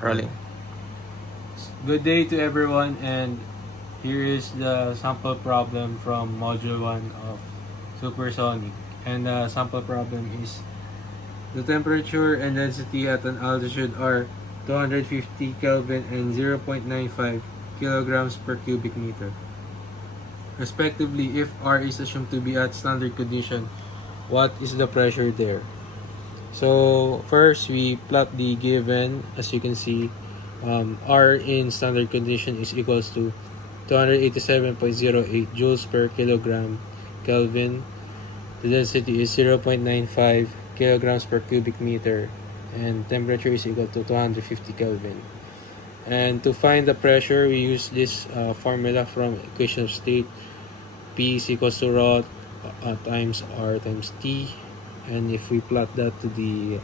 Rolling. Good day to everyone, and here is the sample problem from Module 1 of Supersonic. And the sample problem is the temperature and density at an altitude are 250 Kelvin and 0.95 kilograms per cubic meter. Respectively, if R is assumed to be at standard condition, what is the pressure there? So first we plot the given. As you can see, R in standard condition is equals to 287.08 joules per kilogram Kelvin. The density is 0.95 kilograms per cubic meter, and temperature is equal to 250 Kelvin. And to find the pressure, we use this formula from equation of state. P is equals to rho times R times T. And if we plot that to the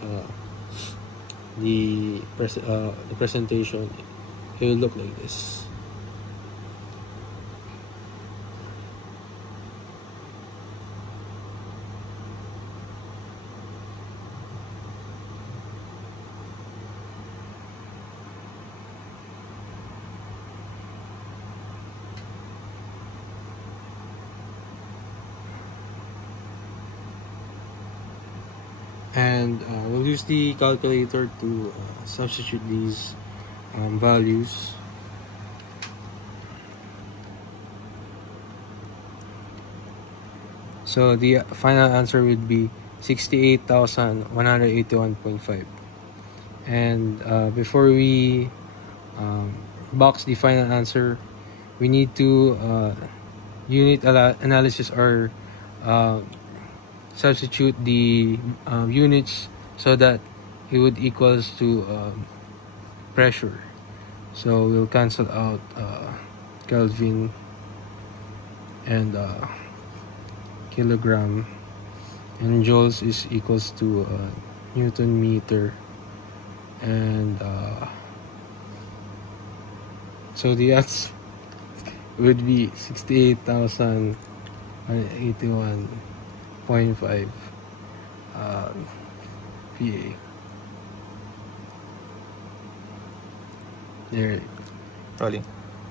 presentation, it will look like this. And we'll use the calculator to substitute these values. So the final answer would be 68,181.5. And before we box the final answer, we need to unit analysis or substitute the units so that it would equals to pressure. So we'll cancel out Kelvin and kilogram, and joules is equals to Newton meter, and so the answer would be 68,181.5 PA. There. Rolling.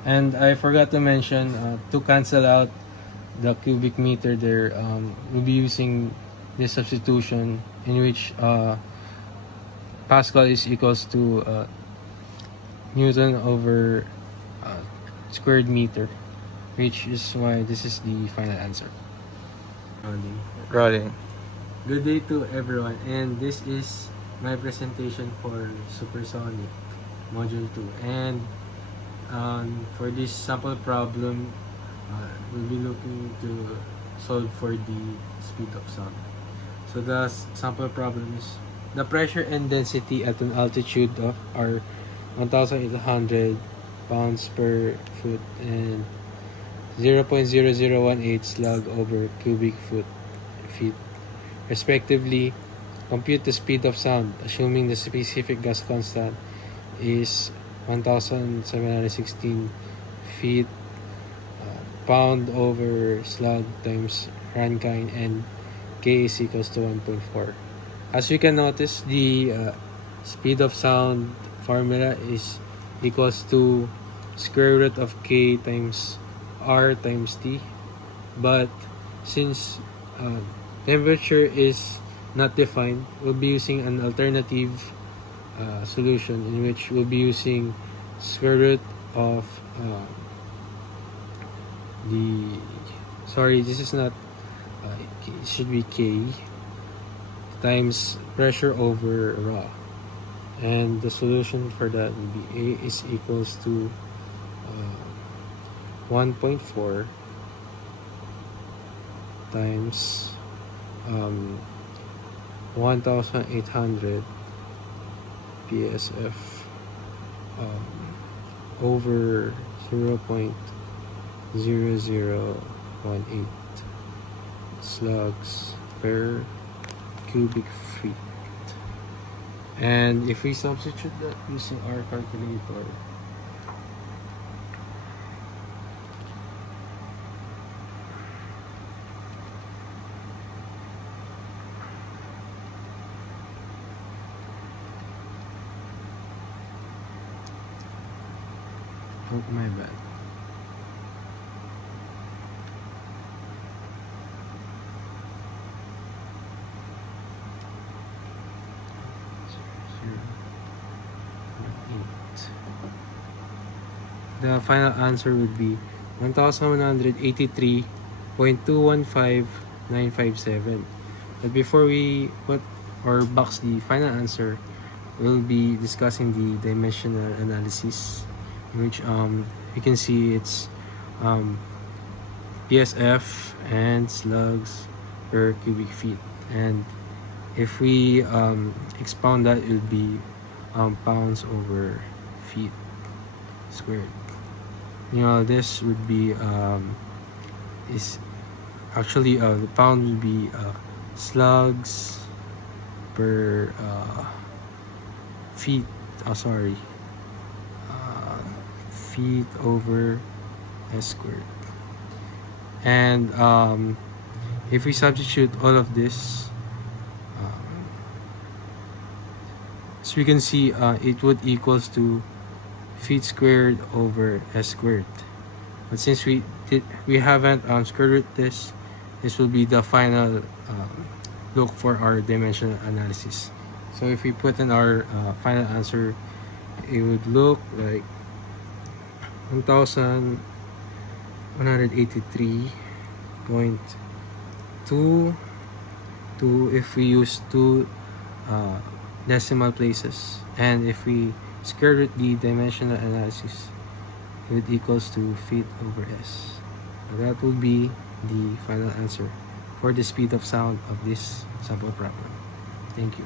And I forgot to mention, to cancel out the cubic meter there, we'll be using this substitution in which Pascal is equals to Newton over squared meter, which is why this is the final answer. Rolling. Good day to everyone, and this is my presentation for Supersonic Module 2. And for this sample problem, we'll be looking to solve for the speed of sound. So the sample problem is the pressure and density at an altitude of are 1,800 pounds per foot and 0.0018 slug over cubic feet respectively. Compute the speed of sound assuming the specific gas constant is 1,716 feet pound over slug times Rankine, and K is equals to 1.4. As you can notice, the speed of sound formula is equals to square root of K times R times T. But since temperature is not defined, we'll be using an alternative solution in which we'll be using square root of this is not it should be K times pressure over rho, and the solution for that would be A is equals to 1.4 times 1,800 PSF over 0.0018 slugs per cubic feet. And if we substitute that using our calculator, Oh, my bad. The final answer would be 1183.215957. But before we put or box the final answer, we'll be discussing the dimensional analysis, in which you can see it's PSF and slugs per cubic feet. And if we expound that, it would be pounds over feet squared. This would be is actually the pound would be slugs per feet. Feet over s squared. And if we substitute all of this, so we can see it would equals to feet squared over s squared. But since we haven't square root this will be the final look for our dimensional analysis. So if we put in our final answer, it would look like 1183.22 if we use two decimal places, and if we square root the dimensional analysis, it equals to feet over s. So that will be the final answer for the speed of sound of this sample problem. Thank you.